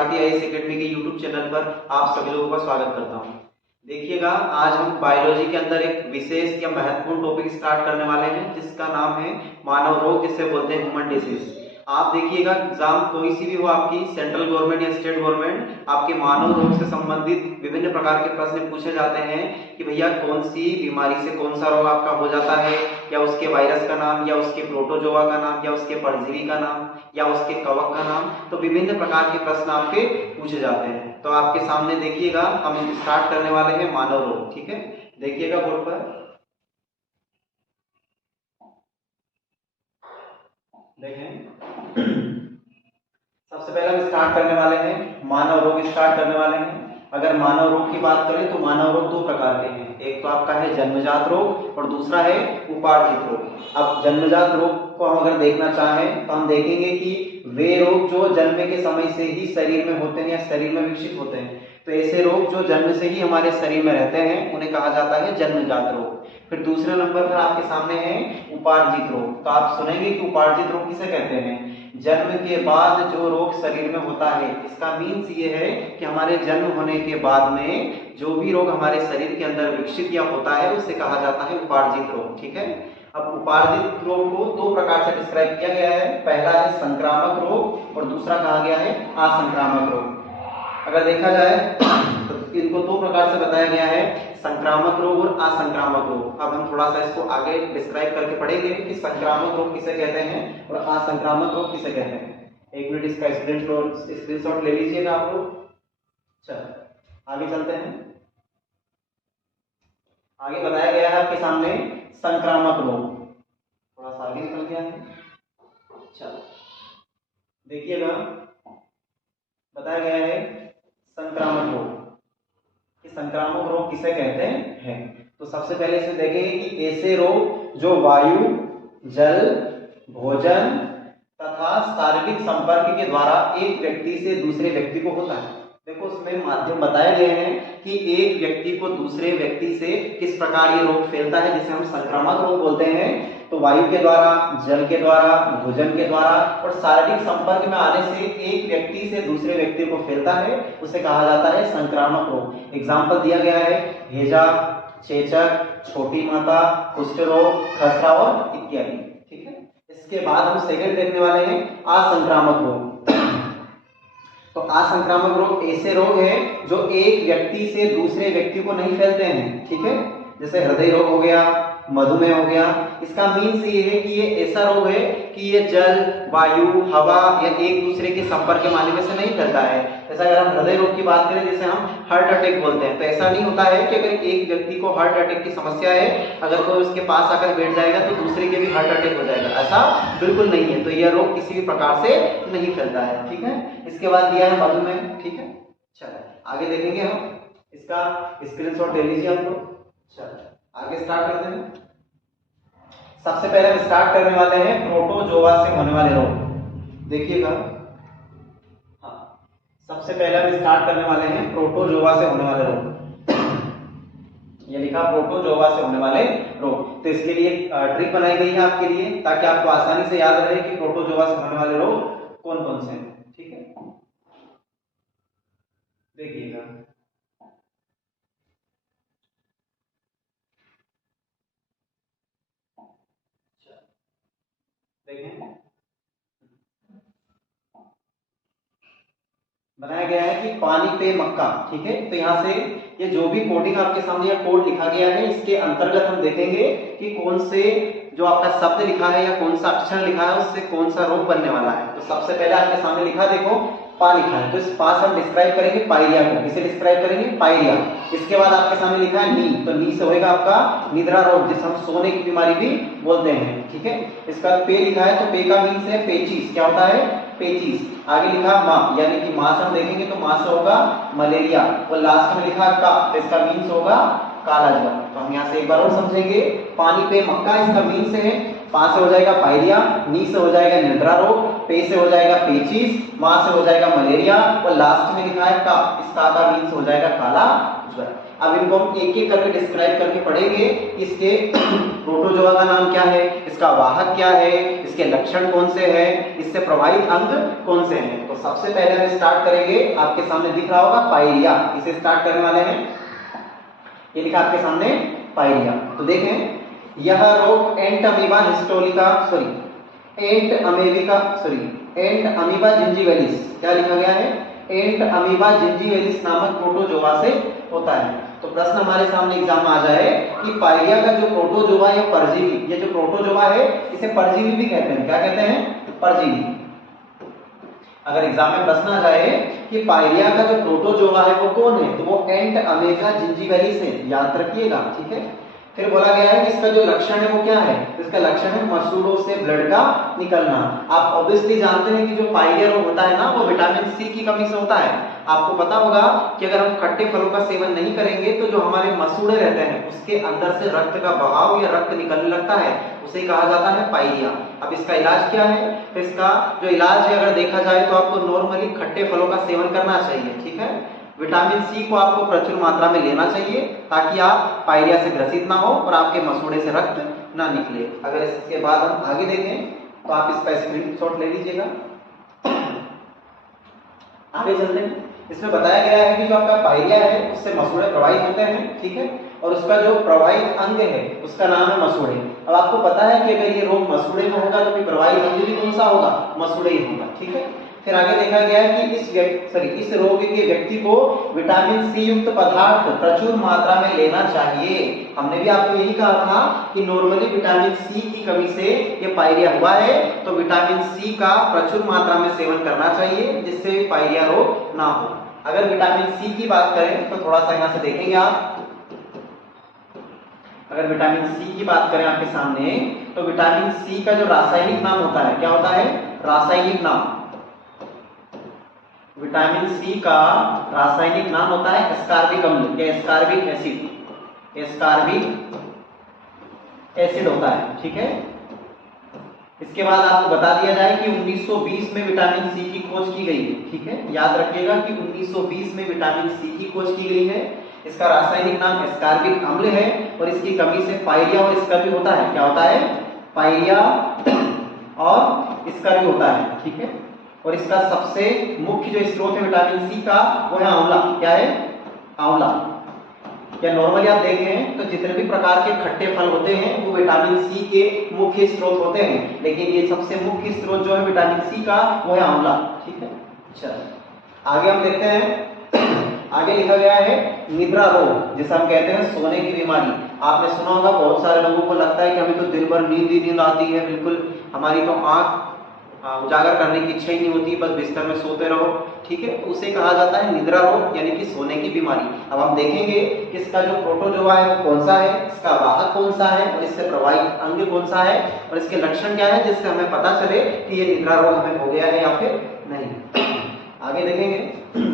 भारतीय आयुष एकेडमी के YouTube channel पर आप सभी लोगों का स्वागत करता हूं। देखिएगा, आज हम बायोलॉजी के अंदर एक विशेष या महत्वपूर्ण टॉपिक स्टार्ट करने वाले हैं जिसका नाम है मानव रोग, जिसे बोलते हैं ह्यूमन डिसीज। आप देखिएगा, एग्जाम कोई सी भी हो आपकी, सेंट्रल गवर्नमेंट या स्टेट गवर्नमेंट, आपके मानव रोग से संबंधित विभिन्न प्रकार के प्रश्न पूछे जाते हैं कि भैया कौन सी बीमारी से कौन सा रोग आपका हो जाता है, या उसके वायरस का नाम, या उसके प्रोटोजोआ का नाम, या उसके परजीवी का नाम, या उसके कवक का नाम। तो विभिन्न प्रकार के प्रश्न आपके पूछे जाते हैं। तो आपके सामने देखिएगा, हम स्टार्ट करने वाले हैं मानव रोग। ठीक है, देखिएगा बोर्ड पर, देखें। सबसे पहले हम स्टार्ट करने वाले हैं मानव रोग, स्टार्ट करने वाले हैं। अगर मानव रोग की बात करें तो मानव रोग दो प्रकार के हैं, एक तो आपका है जन्मजात रोग और दूसरा है उपार्जित रोग। अब जन्मजात रोग को हम अगर देखना चाहें तो हम देखेंगे कि वे रोग जो जन्म के समय से ही शरीर में होते हैं या शरीर में विकसित होते हैं। तो ऐसे रोग जो जन्म से ही हमारे शरीर में रहते हैं उन्हें कहा जाता है जन्मजात रोग। फिर दूसरे नंबर पर आपके सामने है उपार्जित रोग। तो आप सुनेंगे कि उपार्जित रोग किसे कहते हैं, जन्म के बाद जो रोग शरीर में होता है। इसका मीन्स ये है कि हमारे जन्म होने के बाद में जो भी रोग हमारे शरीर के अंदर विकसित या होता है उसे कहा जाता है उपार्जित रोग। ठीक है, अब उपार्जित रोग को दो प्रकार से डिस्क्राइब किया गया है, पहला है संक्रामक रोग और दूसरा कहा गया है असंक्रामक रोग। अगर देखा जाए तो इनको दो प्रकार से बताया गया है, संक्रामक रोग और असंक्रामक रोग। अब हम थोड़ा सा इसको आगे डिस्क्राइब करके पढ़ेंगे कि संक्रामक रोग किसे कहते हैं और असंक्रामक रोग किसे कहते हैं। एक मिनट इसका स्क्रीनशॉट ले लीजिएगा आप लोग। चलो आगे चलते हैं। आगे बताया गया है आपके सामने संक्रामक रोग, थोड़ा सा आगे निकल गया है। चलो देखिएगा, बताया गया है संक्रामक रोग कि संक्रामक रोग किसे कहते हैं। तो सबसे पहले इसे देखेंगे कि ऐसे रोग जो वायु, जल, भोजन तथा शारीरिक संपर्क के द्वारा एक व्यक्ति से दूसरे व्यक्ति को होता है। देखो उसमें माध्यम बताए गए हैं कि एक व्यक्ति को दूसरे व्यक्ति से किस प्रकार ये रोग फैलता है, जिसे हम संक्रामक रोग बोलते हैं। तो वायु के द्वारा, जल के द्वारा, भोजन के द्वारा और शारीरिक संपर्क में आने से एक व्यक्ति से दूसरे व्यक्ति को फैलता है, उसे कहा जाता है संक्रामक रोग। एग्जाम्पल दिया गया है हैजा, चेचक, छोटी माता, कुष्ठ रोग, खसरा और इत्यादि। ठीक है, इसके बाद हम सेकंड देखने वाले हैं असंक्रामक रोग। तो असंक्रामक रोग ऐसे रोग हैं जो एक व्यक्ति से दूसरे व्यक्ति को नहीं फैलते हैं। ठीक है, जैसे हृदय रोग हो गया, मधुमेह हो गया। इसका मीन्स ये है कि ये ऐसा रोग है कि ये जल, वायु, हवा या एक दूसरे के संपर्क के माध्यम से नहीं फैलता है। जैसा अगर हम हृदय रोग की बात करें, जैसे हम हार्ट अटैक बोलते हैं, तो ऐसा नहीं होता है कि अगर एक व्यक्ति को हार्ट अटैक की समस्या है, अगर कोई उसके पास आकर बैठ जाएगा तो दूसरे के भी हार्ट अटैक हो जाएगा, ऐसा बिल्कुल नहीं है। तो यह रोग किसी भी प्रकार से नहीं फैलता है। ठीक है, इसके बाद दिया है मधुमेह। ठीक है, चलो आगे देखेंगे हम, इसका स्क्रीनशॉट ले लीजिए आप लोग। चलो आगे स्टार्ट करते हैं। सबसे पहले हम स्टार्ट करने वाले हैं प्रोटोजोआ से होने वाले रोग। देखिएगा, हाँ, सबसे पहले हम स्टार्ट करने वाले हैं प्रोटोजोआ से होने वाले रोग। ये लिखा प्रोटोजोआ से होने वाले रोग। तो इसके लिए ट्रिक बनाई गई है आपके लिए, ताकि आपको आसानी से याद रहे कि प्रोटोजोआ से होने वाले रोग कौन कौन से हैं। ठीक है, देखिएगा, देखें, बनाया गया है कि पानी पे मक्का। ठीक है, तो यहाँ से ये जो भी कोडिंग आपके सामने कोड लिखा गया है, इसके अंतर्गत हम देखेंगे कि कौन से जो आपका शब्द लिखा है या कौन सा अक्षर लिखा है उससे कौन सा रोग बनने वाला है। तो सबसे पहले आपके सामने लिखा, देखो पा लिखा है, तो इस पा से हम डिस्क्राइब करेंगे पायरिया को। किसे डिस्क्राइब करेंगे, पायरिया। इसके बाद आपके सामने लिखा है नी, तो नी से होगा आपका निद्रा रोग, जिसे हम सोने की बीमारी भी बोलते हैं। ठीक है, इसका पे लिखा है, तो पे का मीन्स है पेचिस। क्या होता है, पेचिस। आगे लिखा माँ, यानी कि माँ से हम देखेंगे तो माँ से होगा मलेरिया। और लास्ट में लिखा का, तो इसका मीन्स होगा काला ज्वर। तो हम यहाँ से एक बार और समझेंगे, पानी पे मक्का इसका मीन्स है, पा से हो जाएगा पायरिया, नी से हो जाएगा निद्रा रोग, पे से हो जाएगा पेचिस, मा से हो जाएगा मलेरिया और लास्ट में लिखा है का। इस का मीन से हो जाएगा काला ज्वर। अब इनको हम एक एक करके डिस्क्राइब करके पढ़ेंगे। इसके प्रोटोजोआ का नाम क्या है, इसका वाहक क्या है, इसके लक्षण कौन से हैं, इससे प्रभावित अंग कौन से हैं। तो सबसे पहले हम स्टार्ट करेंगे, आपके सामने दिख रहा होगा पायरिया, इसे स्टार्ट करने वाले हैं। ये लिखा आपके सामने पायरिया। तो देखें, यह रोग एंट अमीबा जिंजीवेलिस, क्या लिखा गया है, एंट अमीबा जिंजीवेलिस नामक प्रोटोजोआ से होता है। तो प्रश्न हमारे सामने एग्जाम में आ जाए कि पायरिया का जो प्रोटोजोआ या परजीवी, ये जो प्रोटोजोआ है इसे परजीवी भी कहते हैं। क्या कहते हैं, परजीवी। अगर एग्जाम में प्रश्न आ जाए कि पायरिया का जो प्रोटोजोआ है वो कौन है, तो वो एंट अमीबा जिंजीवेलिस है, याद रखिएगा, ठीक है। फिर बोला गया है कि इसका जो लक्षण है वो क्या है, इसका लक्षण है मसूड़ों से ब्लड का निकलना। आप ऑब्वियसली जानते हैं कि जो पायरिया रोग होता है ना, वो विटामिन सी की कमी से होता है। आपको पता होगा कि अगर हम खट्टे फलों का सेवन नहीं करेंगे तो जो हमारे मसूड़े रहते हैं उसके अंदर से रक्त का बहाव या रक्त निकलने लगता है, उसे कहा जाता है पायरिया। अब इसका इलाज क्या है, तो इसका जो इलाज है अगर देखा जाए तो आपको नॉर्मली खट्टे फलों का सेवन करना चाहिए, ठीक है। विटामिन सी को आपको प्रचुर मात्रा में लेना चाहिए ताकि आप पायरिया से ग्रसित ना हो और आपके मसूड़े से रक्त ना निकले। अगर इसके बाद हम आगे देखें तो आप इसका स्क्रीनशॉट ले लीजिएगा। आगे चलते हैं। इसमें बताया गया है कि जो आपका पायरिया है उससे मसूड़े प्रभावित होते हैं, ठीक है, और उसका जो प्रभावित अंग है उसका नाम है मसूड़े। अब आपको पता है कि अगर ये रोग मसूड़े में होगा तो प्रभावित अंग भी कौन सा होगा, मसूड़े ही होगा, ठीक है। फिर आगे देखा गया है कि इस रोग के व्यक्ति को विटामिन सी युक्त पदार्थ प्रचुर मात्रा में लेना चाहिए। हमने भी आपको यही कहा था कि नॉर्मली विटामिन सी की कमी से ये पायरिया हुआ है, तो विटामिन सी का प्रचुर मात्रा में सेवन करना चाहिए जिससे पायरिया रोग ना हो। अगर विटामिन सी की बात करें तो थोड़ा सा यहाँ से देखेंगे आप। अगर विटामिन सी की बात करें आपके सामने, तो विटामिन सी का जो रासायनिक नाम होता है, क्या होता है, रासायनिक नाम, विटामिन सी का रासायनिक नाम होता है एस्कॉर्बिक अम्ल या एस्कॉर्बिक एसिड, एस्कॉर्बिक एसिड होता है, ठीक है। इसके बाद आपको बता दिया जाए कि 1920 में विटामिन सी की खोज की गई है, ठीक है। याद रखिएगा कि 1920 में विटामिन सी की खोज की गई है। इसका रासायनिक नाम एस्कॉर्बिक अम्ल है और इसकी कमी से पायरिया और इसका भी होता है, क्या होता है, पायरिया और इसका भी होता है, ठीक है। और इसका सबसे मुख्य जो स्रोत है विटामिन सी का वो है आंवला। क्या है, आंवला। या नॉर्मली आप देखें तो जितने भी प्रकार के खट्टे फल होते हैं वो विटामिन सी के मुख्य स्रोत होते हैं, लेकिन ये सबसे मुख्य स्रोत जो है विटामिन सी का वो है आंवला, ठीक है। चलो आगे हम देखते हैं। आगे लिखा गया है निद्रा रोग, जिसे हम कहते हैं सोने की बीमारी। आपने सुना होगा, बहुत सारे लोगों को लगता है कि हमें तो दिन भर नींद ही नींद आती है, बिल्कुल हमारी तो आंख उजागर करने की इच्छा ही नहीं होती, बस बिस्तर में सोते रहो, ठीक है। उसे कहा जाता है निद्रा रोग यानी कि सोने की बीमारी। अब हम देखेंगे कि इसका जो प्रोटोजोआ है वो कौन सा है, इसका वाहक कौन सा है और इससे प्रभावित अंग कौन सा है और इसके लक्षण क्या है, जिससे हमें पता चले कि ये निद्रा रोग हमें हो गया है या फिर नहीं। आगे देखेंगे।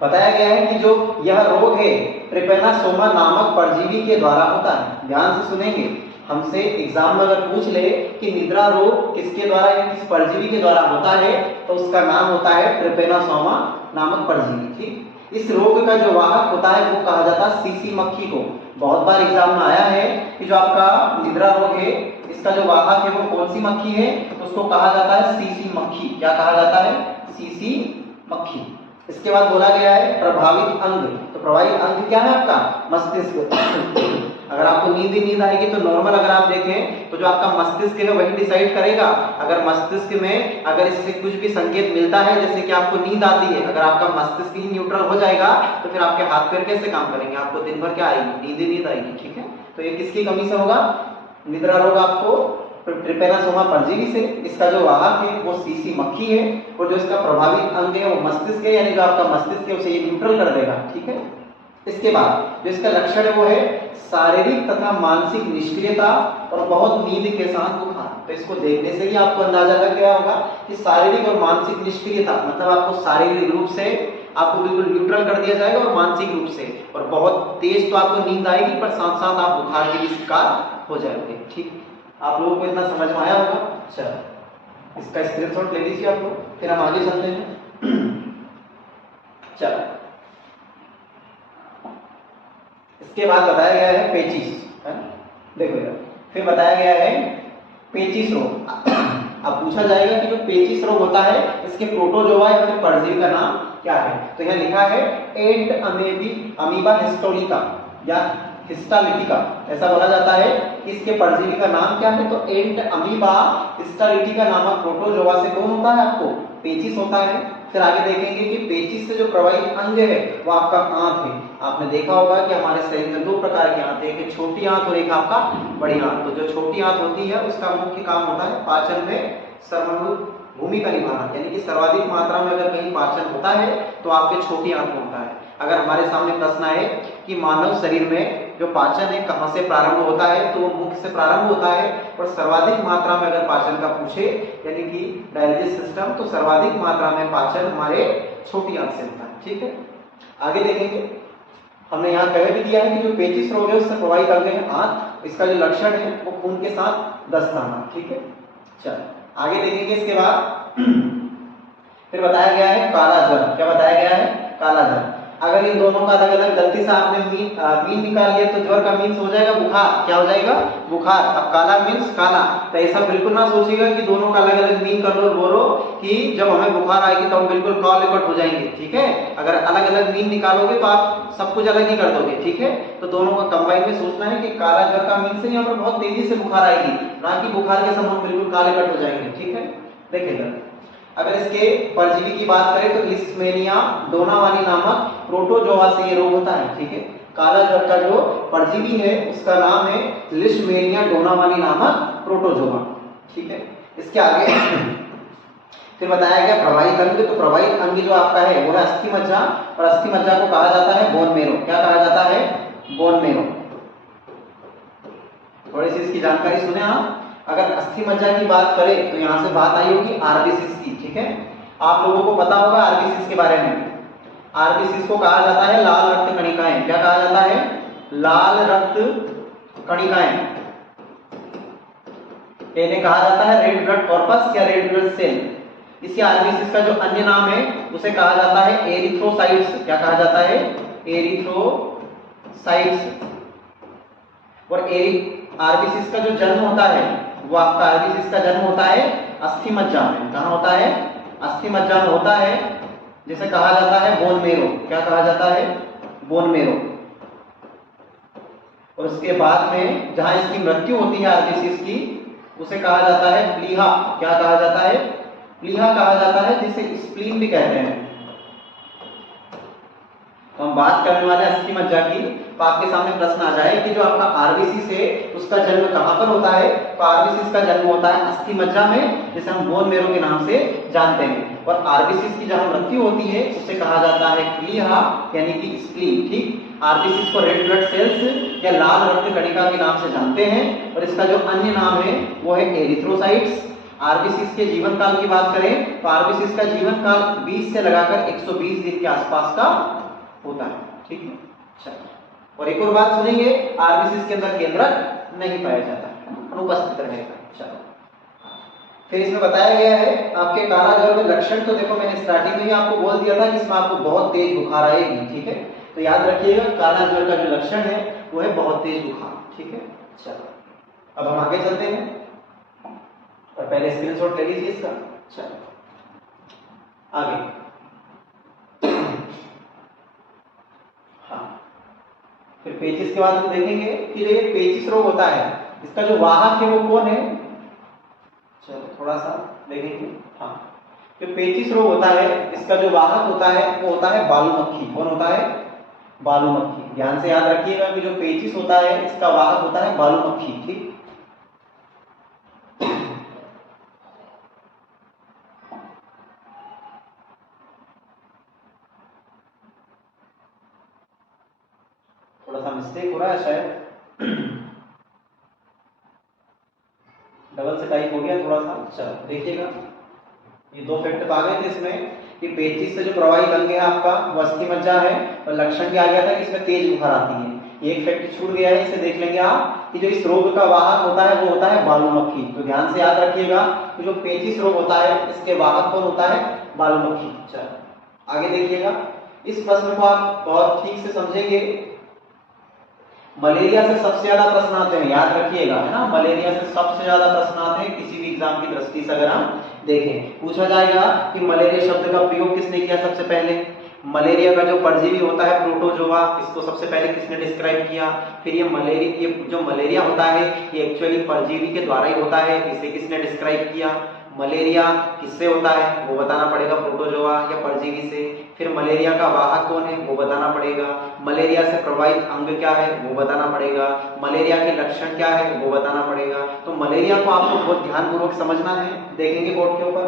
बताया गया है कि जो यह रोग है ट्रिपेनासोमा नामक परजीवी के द्वारा होता है। ध्यान से सुनेंगे, हमसे एग्जाम में अगर पूछ ले कि निद्रा रोग किसके द्वारा या किस परजीवी के द्वारा होता है, तो उसका नाम होता है ट्रिपेनासोमा नामक परजीवी, ठीक। इस रोग का जो वाहक होता है वो कहा जाता है सीसी मक्खी को। बहुत बार एग्जाम में आया है कि जो आपका निद्रा रोग है इसका जो वाहक है वो कौन सी मक्खी है, तो उसको कहा जाता है सीसी मक्खी। क्या कहा जाता है, सीसी मक्खी। इसके बाद बोला गया है प्रभावित अंग, तो प्रभावित अंग क्या है आपका, मस्तिष्क। अगर आपको नींद आएगी तो नॉर्मल अगर आप देखें तो जो आपका मस्तिष्क है वही डिसाइड करेगा। अगर मस्तिष्क में अगर इससे कुछ भी संकेत मिलता है, जैसे कि आपको नींद आती है, अगर आपका मस्तिष्क ही न्यूट्रल हो जाएगा तो फिर आपके हाथ पैर कैसे काम करेंगे, आपको दिन भर क्या आएगी, नींद आएगी, ठीक है। तो ये किसकी कमी से होगा, निद्रा रोग आपको ट्रिपेनासोमा परजीवी से। इसका जो वाहक है वो सीसी मक्खी है और जो इसका प्रभावित अंग है वो मस्तिष्क है, यानी जो आपका मस्तिष्क है उसे ये न्यूट्रल कर देगा, ठीक है। इसके बाद जो इसका लक्षण है वो है शारीरिक तथा मानसिक निष्क्रियता और बहुत नींद के साथ बुखार। तो इसको देखने से ही आपको अंदाजा लग गया होगा कि शारीरिक और मानसिक निष्क्रियता मतलब आपको शारीरिक रूप से आपको बिल्कुल न्यूट्रल कर दिया जाएगा और मानसिक रूप से, और बहुत तेज तो आपको नींद आएगी पर साथ साथ आप बुखार के भी शिकार हो जाएंगे, ठीक। आप लोगों को इतना समझ में आया होगा। चलो इसका स्क्रीनशॉट ले लीजिए आप लोग, फिर हम आगे चलते हैं। चलो, इसके बाद बताया गया है पेचिस, है देखो यार, फिर बताया गया है पेचिस रोग। अब पूछा जाएगा कि जो पेचिस रोग होता है इसके प्रोटोजोआ या फिर परजीवी का नाम क्या है। तो यहाँ लिखा है एंट अमीबा हिस्टोलिका या हिस्टालिटिका, ऐसा बोला जाता है कि इसके परजीवी का नाम क्या है। तो एंट अमीबा हिस्टालिटिका नामक प्रोटोजोआ से कौन होता है आपको, पेचिस होता है। फिर आगे देखेंगे कि पेचिस से जो प्रवाहित अंग है वो आपका आंत है। आपने देखा होगा कि हमारे शरीर में दो प्रकार की आंत है, एक छोटी आंत और एक आपका बड़ी आंत। तो जो छोटी आंत होती है उसका मुख्य काम होता है पाचन में सर्वभूत भूमिका निभाना, यानी कि सर्वाधिक मात्रा में अगर कहीं पाचन होता है तो आपके छोटी आंत में होता है। अगर हमारे सामने प्रश्न आए कि मानव शरीर में जो पाचन है कहां से प्रारंभ होता है, तो वो मुख से प्रारंभ होता है। और सर्वाधिक मात्रा में अगर पाचन का पूछे यानी कि डाइजेस्ट सिस्टम, तो सर्वाधिक मात्रा में पाचन हमारे छोटी आंत से होता है। ठीक है, आगे देखेंगे। हमने यहाँ कह भी दिया है कि जो पेचिस रोग है उससे प्रभावित अंग है आंत। इसका जो लक्षण है वो खून के साथ दस्त आना। ठीक है, चलो आगे देखेंगे। इसके बाद फिर बताया गया है काला ज्वर। क्या बताया गया है, काला ज्वर। अगर इन दोनों का अलग अलग गलती से आपने मीन निकाल लिया तो ज्वर का मीन्स हो जाएगा बुखार। क्या हो जाएगा, बुखार। अब काला मीन्स काला, तो ऐसा बिल्कुल ना सोचिएगा कि दोनों का अलग अलग मीन कर लो, बोलो कि जब हमें बुखार आएगी तो हम बिल्कुल काले कट हो जाएंगे। ठीक है, अगर अलग अलग मीन निकालोगे तो आप सब कुछ अलग ही कर दोगे। ठीक है, तो दोनों को कंबाइन में सोचना है कि काला ज्वर का मीन से यहाँ पर बहुत तेजी से बुखार आएगी, ना कि बुखार के समय हम बिल्कुल काले कट हो जाएंगे। ठीक है, देखिएगा अगर इसके परजीवी की बात करें तो लिस्टमेनिया डोनावानी नामक प्रोटोजोआ से ये रोग होता है। ठीक है, काला ज्वर का जो परजीवी है उसका नाम है लिस्टमेनिया डोनावानी नामक प्रोटोजोआ। ठीक है, इसके आगे फिर बताया गया प्रवाहित अंग। तो प्रवाहित अंग जो आपका है वो है अस्थि मज्जा, और अस्थि मज्जा को कहा जाता है बोन मेरो। क्या कहा जाता है, बोन मेरो। थोड़ी सी इसकी जानकारी सुने आप। अगर अस्थि मज्जा की बात करें तो यहाँ से बात आई होगी आरबीसीज की। ठीक है, आप लोगों को पता होगा आरबीसीज के बारे में। आरबीसीज को कहा जाता है लाल रक्त कणिकाएं। क्या कहा जाता है, लाल रक्त कणिकाएं। इन्हें कहा जाता है रेड ब्लड कॉर्पस या रेड ब्लड सेल। इसी आरबीसीज का जो अन्य नाम है उसे कहा जाता है एरिथ्रोसाइट्स। क्या कहा जाता है, एरिथ्रोसाइट्स। और आरबीसीज का जो जन्म होता है वो आपका आरबीसीज का जन्म होता है अस्थि मज्जा में। कहाँ होता है, अस्थि मज्जा में होता है, जिसे कहा जाता है बोन मेरो। क्या कहा जाता है, बोन मेरो। और उसके बाद में जहां इसकी मृत्यु होती है आरबीसीज की उसे कहा जाता है प्लीहा। क्या कहा जाता है, प्लीहा कहा जाता है, जिसे स्प्लीन भी कहते हैं। तो हम बात करने वाले अस्थि मज्जा की। तो आपके सामने प्रश्न आ जाए कि जो आपका आरबीसी से उसका जन्म कहां पर होता है, तो आरबीसी का जन्म होता है अस्थि मज्जा में, जिसे हम बोन मेरो के नाम से जानते हैं। और आरबीसी की जहां मृत्यु होती है उसे कहा जाता है प्लीहा यानी कि स्प्लीन। ठीक, आरबीसी को रेड ब्लड सेल्स या लाल रक्त कणिका के नाम से जानते हैं। और इसका जो अन्य नाम है वो है एरिथ्रोसाइट्स। आरबीसी के जीवन काल की बात करें तो आरबीसी का जीवन काल 20 से लगाकर 120 दिन के आसपास का होता है। ठीक है, चलो और एक और बात सुनेंगे, आरबीसी के अंदर केंद्रक नहीं पाया जाता, अनुपस्थित रहेगा। चलो फिर इसमें बताया गया है आपके काला ज्वर में लक्षण। तो देखो मैंने स्टार्टिंग में ही आपको बोल दिया था कि इसमें आपको बहुत तेज बुखार आएगी। ठीक है, तो याद रखिएगा काला ज्वर का जो लक्षण है वो है बहुत तेज बुखार। ठीक है, चलो अब हम आगे चलते हैं और पहले स्क्रीनशॉट ले लीजिए इसका। चलो आगे, हाँ फिर पेचिस के बाद हम देखेंगे कि ये पेचिस रोग होता है, इसका जो वाहक है वो कौन है। चलो थोड़ा सा देखेंगे। हाँ, जो पेचिस रोग होता है इसका जो वाहक होता है वो होता है बालू मक्खी। कौन होता है, बालू मक्खी। ध्यान से याद रखिएगा कि जो पेचिस होता है इसका वाहक होता है बालू मक्खी। ठीक, थोड़ा सा मिस्टेक हो रहा है शायद, डबल से टाइप हो गया थोड़ा सा। चलो देखिएगा, ये दो फैक्ट आ गए थे इसमें कि पेचिस से जो प्रवाहित अंग है आपका वो अस्थि मज्जा है, और लक्षण भी आ गया था कि इसमें तेज बुखार आती है। ये एक फैक्ट छूट गया है, इसे देख लेंगे आप कि जो इस रोग का वाहक होता है वो होता है बालूमक्खी। तो ध्यान से याद रखिएगा कि जो पेचिश रोग होता है इसके वाहक कौन होता है? बालूमक्खी। चलो आगे देखिएगा, इस प्रश्न को आप बहुत ठीक से समझेंगे। मलेरिया से सबसे ज्यादा प्रश्न आते हैं, याद रखिएगा, है ना। मलेरिया से सबसे ज्यादा प्रश्न आते हैं किसी भी एग्जाम की दृष्टि से अगर हम देखें। पूछा जाएगा कि मलेरिया शब्द का प्रयोग किसने किया सबसे पहले? मलेरिया का जो परजीवी होता है प्रोटोजोआ, इसको सबसे पहले किसने डिस्क्राइब किया? फिर ये मलेरिया, ये जो मलेरिया होता है ये एक्चुअली परजीवी के द्वारा ही होता है, इसे किसने डिस्क्राइब किया? मलेरिया किससे होता है वो बताना पड़ेगा, प्रोटोजोआ या परजीवी से। फिर मलेरिया का वाहक कौन है वो बताना पड़ेगा। मलेरिया से प्रभावित अंग क्या है वो बताना पड़ेगा। मलेरिया के लक्षण क्या है वो बताना पड़ेगा। तो मलेरिया को आपको बहुत ध्यानपूर्वक समझना है, देखेंगे बोर्ड के ऊपर।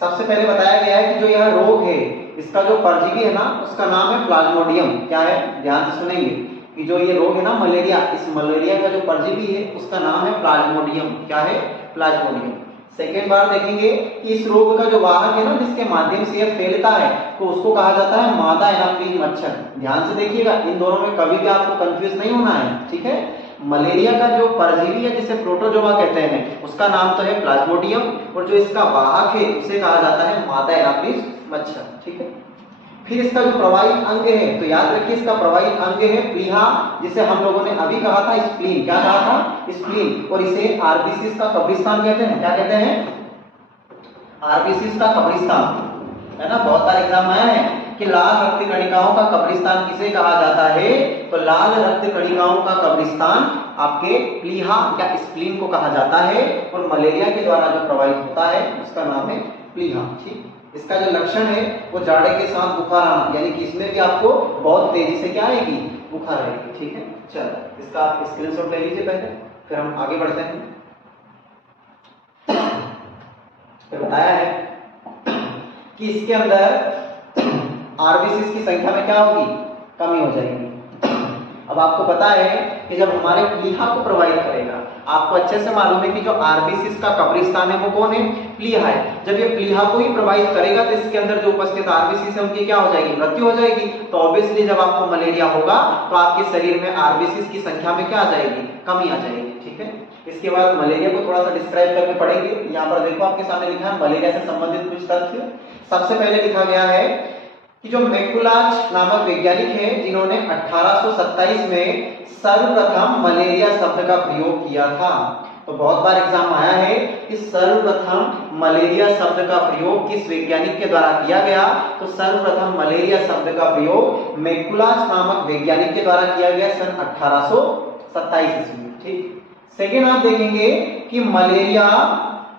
सबसे पहले बताया गया है कि जो यह रोग है इसका जो परजीवी है ना उसका नाम है प्लाज्मोडियम। क्या है? ध्यान से सुनेंगे कि जो ये रोग है ना मलेरिया, इस मलेरिया का जो परजीवी है उसका नाम है प्लाज्मोडियम। क्या है? प्लाज्मोडियम। सेकेंड बार देखेंगे कि इस रोग का जो वाहक है ना जिसके माध्यम से यह फैलता है तो उसको कहा जाता है मादा एनाफिलीज मच्छर। ध्यान से देखिएगा, इन दोनों में कभी भी आपको कंफ्यूज नहीं होना है, ठीक है। मलेरिया का जो परजीवी है जिसे प्रोटोजोआ कहते हैं उसका नाम तो है प्लाज्मोडियम, और जो इसका वाहक है उसे कहा जाता है मादा एनाफिलीज मच्छर, ठीक है। फिर इसका जो प्रवाहित अंग है तो याद रखिए इसका प्रवाहित अंग है प्लीहा, जिसे हम लोगों ने अभी कहा था स्प्लीन। क्या कहा था? स्प्लीन। और इसे आरबीसीज का कब्रिस्तान कहते हैं। क्या कहते हैं? आरबीसीज का कब्रिस्तान, है ना। बहुत सारे एग्जाम आया है कि लाल रक्त कणिकाओं का कब्रिस्तान किसे कहा जाता है? तो लाल रक्त कणिकाओं का कब्रिस्तान आपके प्लीहा या स्प्लीन को कहा जाता है, और मलेरिया के द्वारा जो प्रवाहित होता है उसका नाम है प्लीहा, ठीक। इसका जो लक्षण है वो जाड़े के साथ बुखार आना, यानी कि इसमें भी आपको बहुत तेजी से क्या आएगी? बुखार आएगी, ठीक है। चलो इसका आप स्क्रीनशॉट ले लीजिए पहले, फिर हम आगे बढ़ते हैं। तो बताया है कि इसके अंदर आरबीसी की संख्या में क्या होगी? कमी हो जाएगी। अब आपको पता है कि जब हमारे प्लीहा को प्रभावित करेगा, आपको अच्छे से मालूम है कि जो आरबीसी का कब्रिस्तान है वो कौन है? प्लीहा है। जब ये प्लीहा को ही प्रभावित करेगा तो इसके अंदर जो उपस्थित आरबीसी है उनकी क्या हो जाएगी? मृत्यु हो जाएगी। तो ऑब्वियसली जब आपको मलेरिया होगा तो आपके शरीर में आरबीसी की संख्या में क्या आ जाएगी? कमी आ जाएगी, ठीक है। इसके बाद मलेरिया को थोड़ा सा डिस्क्राइब करके पढ़ेंगे। यहाँ पर देखो आपके सामने लिखा है मलेरिया से संबंधित कुछ तथ्य। सबसे पहले लिखा गया है कि जो मैकुलाच नामक वैज्ञानिक है जिन्होंने 1827 में सर्वप्रथम मलेरिया शब्द का प्रयोग किया था। तो बहुत बार एग्जाम आया है कि सर्वप्रथम मलेरिया शब्द का प्रयोग किस वैज्ञानिक के द्वारा किया गया? तो सर्वप्रथम मलेरिया शब्द का प्रयोग मैकुलाच नामक वैज्ञानिक के द्वारा किया गया सन 1827 ईस्वी में, ठीक। सेकेंड आप देखेंगे कि मलेरिया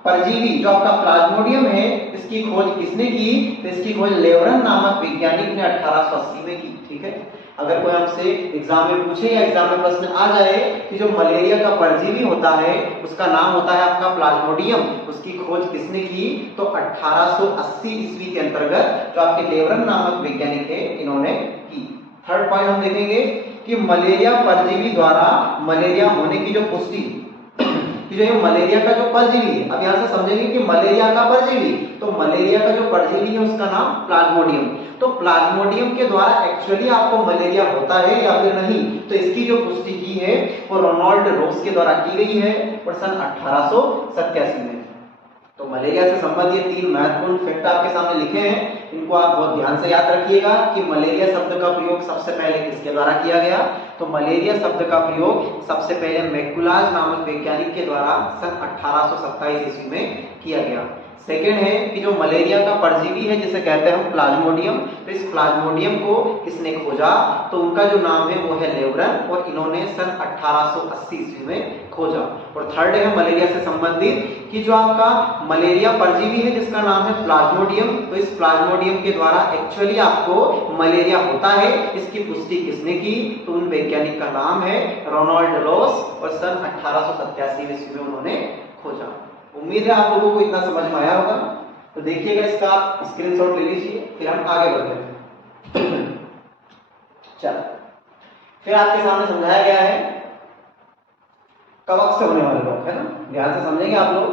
परजीवी जो आपका प्लाज्मोडियम है इसकी खोज किसने की? तो इसकी खोज लेवरन नामक वैज्ञानिक ने 1880 में की, ठीक है। अगर कोई हमसे एग्जाम में पूछे या एग्जाम में प्रश्न आ जाए कि जो मलेरिया का परजीवी होता है उसका नाम होता है आपका प्लाज्मोडियम, उसकी खोज किसने की? तो 1880 ईस्वी के अंतर्गत जो आपके लेवरन नामक वैज्ञानिक है इन्होंने की। थर्ड पॉइंट हम देखेंगे कि मलेरिया परजीवी द्वारा मलेरिया होने की जो पुष्टि कि जो ये मलेरिया का जो परजीवी है, अब यहाँ से समझेंगे कि मलेरिया का परजीवी, तो मलेरिया का जो परजीवी है उसका नाम प्लाज्मोडियम। तो प्लाज्मोडियम के द्वारा एक्चुअली आपको मलेरिया होता है या फिर नहीं, तो इसकी जो पुष्टि की है वो रोनाल्ड रोस के द्वारा की गई है और सन 1887 में। तो मलेरिया से संबंधित 3 महत्वपूर्ण फैक्ट आपके सामने लिखे हैं, इनको आप बहुत ध्यान से याद रखिएगा कि मलेरिया शब्द का प्रयोग सबसे पहले किसके द्वारा किया गया? तो मलेरिया शब्द का प्रयोग सबसे पहले मैकुलाच नामक वैज्ञानिक के द्वारा सन 1827 ईस्वी में किया गया। सेकेंड है कि जो मलेरिया का परजीवी है जिसे कहते हैं हम प्लाज्मोडियम, तो इस प्लाज्मोडियम को किसने खोजा? तो उनका जो नाम है वो है लेवरन और इन्होंने सन 1880 ईस्वी में खोजा। और थर्ड है मलेरिया से संबंधित कि जो आपका मलेरिया परजीवी है जिसका नाम है प्लाज्मोडियम, तो इस प्लाज्मोडियम के द्वारा एक्चुअली आपको मलेरिया होता है, इसकी पुष्टि किसने की? तो उन वैज्ञानिक का नाम है रोनाल्ड रोस और सन 1887 ईस्वी में उन्होंने खोजा। उम्मीद है आप लोगों को इतना समझ में आया होगा। तो देखिएगा इसका आप स्क्रीनशॉट ले लीजिए, फिर हम आगे बढ़ते हैं। चलो फिर आपके सामने समझाया गया है कवक से होने वाले रोग, है ना, ध्यान से समझेंगे आप लोग।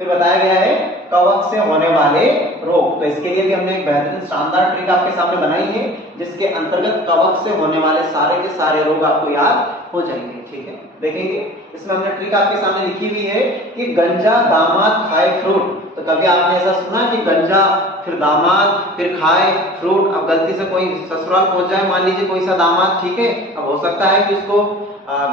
फिर बताया गया है कवक से होने वाले रोग। तो इसके लिए भी हमने एक बेहतरीन शानदार ट्रिक आपके सामने बनाई है, जिसके अंतर्गत कवक से होने वाले सारे के सारे रोग आपको याद हो जाएंगे। ठीक है, देखेंगे इसमें हमने ट्रिक आपके सामने लिखी हुई है कि गंजा दामाद खाए फ्रूट। तो कभी आपने ऐसा सुना कि गंजा फिर दामाद फिर खाए फ्रूट? अब गलती से कोई ससुराल पहुंच जाए, मान लीजिए कोई सा दामाद, ठीक है, अब हो सकता है कि उसको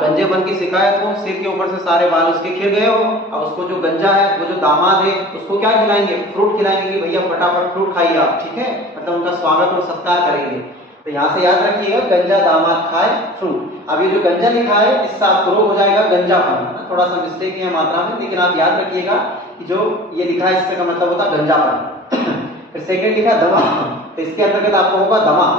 गंजेपन की शिकायत हो, सिर के ऊपर से सारे बाल उसके खिल गए हो। अब उसको जो गंजा है, वो जो दामाद है, उसको क्या खिलाएंगे? फ्रूट खिलाएंगे कि भैया फटाफट फ्रूट खाइए आप, ठीक है, मतलब उनका स्वागत और सत्कार करेंगे। तो यहाँ से याद रखिएगा गंजा दामाद खाए फ्रूट। अब ये जो गंजा लिखा है, इससे आपको रोग हो जाएगा गंजापन। थोड़ा सा मिस्टेक है मात्रा में, लेकिन आप याद रखिएगा कि जो ये लिखा है इससे का मतलब होता है गंजापन। फिर सेकंड लिखा दमा, तो इसके अंतर्गत आपको होगा दमा।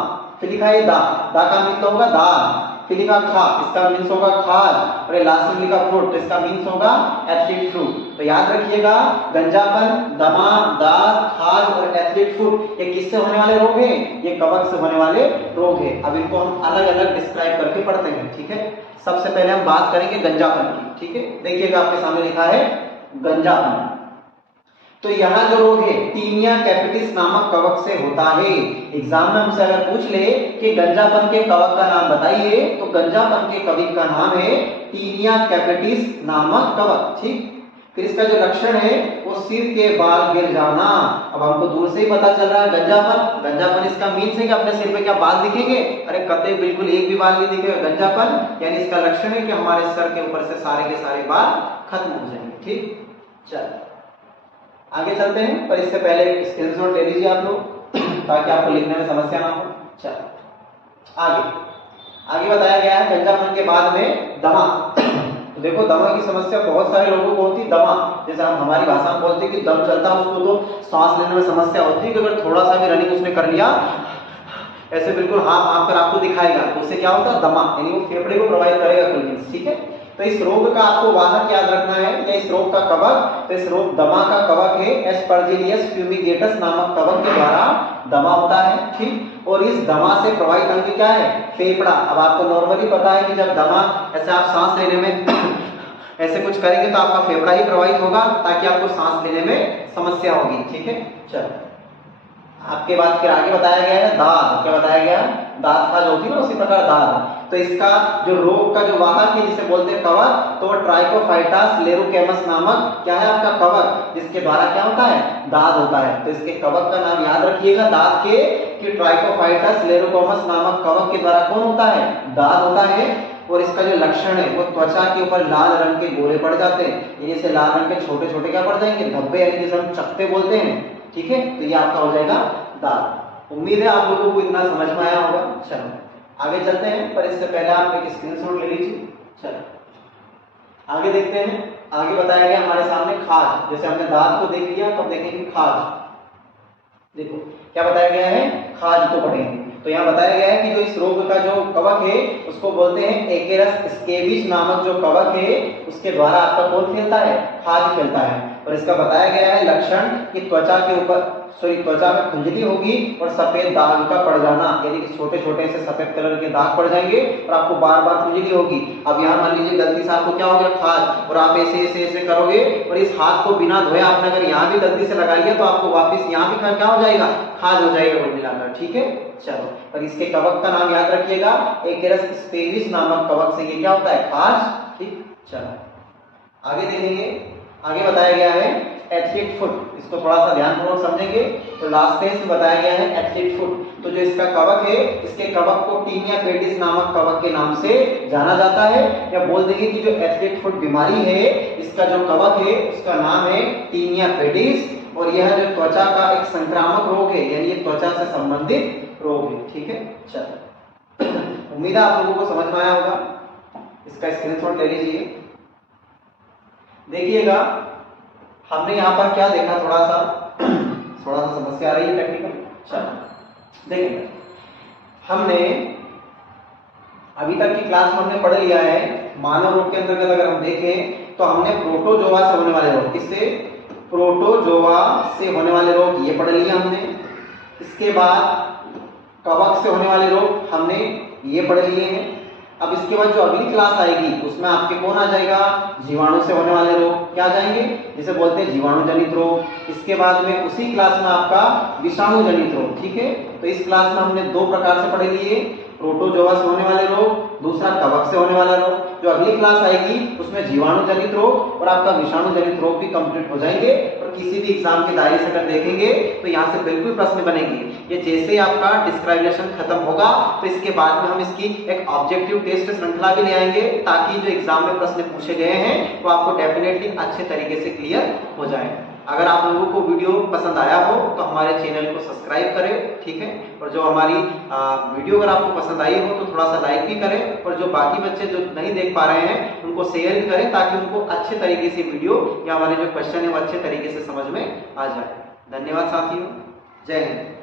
फिर लिखा है दा का मतलब होगा दाल। फिर लिखा खा, इसका मीन्स होगा खाज। और ये लास्ट में लिखा फ्रूट, तो इसका मीन्स होगा एथलीट फ्रूट। तो याद रखिएगा गंजापन, दमा, दाद, खाज और एथलीट फ्रूट, ये किससे होने वाले रोग हैं? ये कवक से होने वाले रोग हैं। अब इनको हम अलग अलग डिस्क्राइब करके पढ़ते हैं। ठीक है, सबसे पहले हम बात करेंगे गंजापन की। ठीक है, देखिएगा आपके सामने लिखा है गंजापन। तो यहाँ जो रोग है टीनिया कैपिटिस नामक कवक से होता है। एग्जाम में हमसे अगर पूछ ले कि गंजापन के कवक का नाम बताइए, तो गंजापन के कवक का नाम है टीनिया कैपिटिस नामक कवक। ठीक, फिर इसका जो लक्षण है वो सिर के बाल गिर जाना। अब हमको दूर से ही पता चल रहा है गंजापन इसका मीन्स है कि अपने सिर पे क्या बाल दिखेंगे? अरे कतई बिल्कुल एक भी बाल नहीं दिखेगा। गंजापन यानी इसका लक्षण है कि हमारे सर के ऊपर से सारे के सारे बाल खत्म हो जाएंगे। ठीक, चलो आगे चलते हैं, पर इससे पहले स्क्रीनशॉट ले लीजिए आप लोग ताकि आपको लिखने में समस्या ना हो। चलो आगे बताया गया है गंजापन के बाद में दमा। तो देखो दमा की समस्या बहुत सारे लोगों को होती है। दमा जैसे हम हमारी भाषा में बोलते हैं कि दम चलता है, उसको तो सांस लेने में समस्या होती है कि अगर थोड़ा सा भी रनिंग उसने कर लिया ऐसे बिल्कुल हाथ आप कर आपको दिखाएगा, तो उससे क्या होता है? दमा, यानी वो फेफड़े को प्रोवाइड करेगा कूलनेस। ठीक है, तो इस रोग का आपको वाहक याद रखना है या इस रोग का कवक। तो इस रोग दमा का कवक है एस्परजिलियस फ्यूमिगेटस नामक कवक के द्वारा दमा होता है। ठीक, और इस दमा से प्रभावित अंग क्या है? फेफड़ा। अब आपको नॉर्मली पता है कि जब दमा ऐसे आप सांस लेने में ऐसे कुछ करेंगे तो आपका फेफड़ा ही प्रभावित होगा, ताकि आपको सांस लेने में समस्या होगी। ठीक है, चलो आपके बाद फिर आगे बताया गया है दाद। क्या बताया गया? दाद खाज होती है ना, उसी प्रकार दाद। तो इसका जो रोग का जो वाहक है जिसे बोलते हैं कवक, तो ट्राइकोफाइटास लेरुकेमस नामक क्या है आपका कवक, जिसके द्वारा क्या होता है? दाद होता है। तो इसके कवक का नाम याद रखिएगा दाद के, कि ट्राइकोफाइटास लेरुकेमस नामक कवक के द्वारा कौन होता है? दाद होता है। और इसका जो लक्षण है वो त्वचा के ऊपर लाल रंग के गोले पड़ जाते हैं, यानी से लाल रंग के छोटे छोटे क्या पड़ जाएंगे? धब्बे, यानी जिसे हम चकते बोलते हैं। ठीक है, तो ये आपका हो जाएगा दाद। उम्मीद है आप लोगों को इतना समझ में आया होगा। चलो आगे चलते हैं, पर इससे पहले आप एक स्क्रीनशॉट ले लीजिए। चलो आगे देखते हैं। आगे बताया गया हमारे सामने खाज। जैसे हमने दांत को देख लिया, तब देखेंगे खाज। देखो क्या बताया गया है, खाज को पढ़ेंगे। तो यहाँ बताया गया है कि जो इस रोग का जो कवक है उसको बोलते हैं एकेरस स्केबिस नामक जो कवक है, उसके द्वारा आपका कौन फैलता है? खाज फैलता है। और इसका बताया गया है लक्षण कि त्वचा के ऊपर त्वचा में खुजली होगी और सफेद दाग का पड़ जाना, यानी कि छोटे छोटे से सफेद कलर के दाग पड़ जाएंगे और आपको बार बार खुजली होगी। अब यहाँ मान लीजिए गलती से आपको क्या हो गया? खाज, और आप ऐसे ऐसे ऐसे करोगे और इस हाथ को बिना धोए आपने अगर यहाँ भी गलती से लगा लिया तो आपको वापस यहाँ भी क्या हो जाएगा? खाज हो जाएगा कुल मिलाकर। ठीक है, चलो पर इसके कवक का नाम याद रखिएगा एकेरस स्केबिस नामक कवक से ये क्या होता है? खाज। ठीक, चलो आगे देखेंगे। आगे बताया गया है एथलीट फुट। इसको थोड़ा सा ध्यानपूर्वक समझेंगे। तो लास्ट पेज में बताया गया है एथलीट फुट। तो जो इसका कवक है, इसके कवक को टीनिया पेडिस नामक कवक के नाम से जाना जाता है, या बोल देंगे कि जो एथलीट फुट बीमारी है इसका जो कवक है उसका नाम है टीनिया पेडिस। और यह जो त्वचा का एक संक्रामक रोग है, यानी ये त्वचा से संबंधित रोग है। ठीक है, चलो उम्मीद है आप लोगों को समझ में आया होगा। इसका स्क्रीनशॉट ले लीजिए। देखिएगा हमने यहाँ पर क्या देखा, थोड़ा सा समस्या आ रही है टेक्निकल। चलो देखिए, हमने अभी तक की क्लास में हमने पढ़ लिया है मानव रोग के अंतर्गत अगर हम देखें तो हमने प्रोटोजोआ से होने वाले रोग, किससे? प्रोटोजोआ से होने वाले रोग ये पढ़ लिया हमने। इसके बाद कवक से होने वाले रोग हमने ये पढ़ लिए हैं। अब इसके बाद जो अगली क्लास आएगी उसमें आपके कौन आ जाएगा, जीवाणु से होने वाले रोग क्या आ जाएंगे, जिसे बोलते हैं जीवाणु जनित रोग। इसके बाद में उसी क्लास में आपका विषाणु जनित रोग। ठीक है, तो इस क्लास में हमने दो प्रकार से पढ़ लिए, प्रोटोजोआ से होने वाले रोग, दूसरा कवक से होने वाला रोग। जो अगली क्लास आएगी उसमें जीवाणु जनित रोग और आपका विषाणु जनित रोग भी कंप्लीट हो जाएंगे। और किसी भी एग्जाम के दायरे से अगर देखेंगे तो यहाँ से बिल्कुल प्रश्न बनेंगे। ये जैसे ही आपका डिस्क्राइबेशन खत्म होगा तो इसके बाद में हम इसकी एक ऑब्जेक्टिव टेस्ट श्रृंखला भी ले आएंगे, ताकि जो एग्जाम में प्रश्न पूछे गए हैं वो आपको डेफिनेटली अच्छे तरीके से क्लियर हो जाए। अगर आप लोगों को वीडियो पसंद आया हो तो हमारे चैनल को सब्सक्राइब करें। ठीक है, और जो हमारी वीडियो अगर आपको पसंद आई हो तो थोड़ा सा लाइक भी करें, और जो बाकी बच्चे जो नहीं देख पा रहे हैं उनको शेयर भी करें, ताकि उनको अच्छे तरीके से वीडियो या हमारे जो क्वेश्चन है वो अच्छे तरीके से समझ में आ जाए। धन्यवाद साथियों, जय हिंद।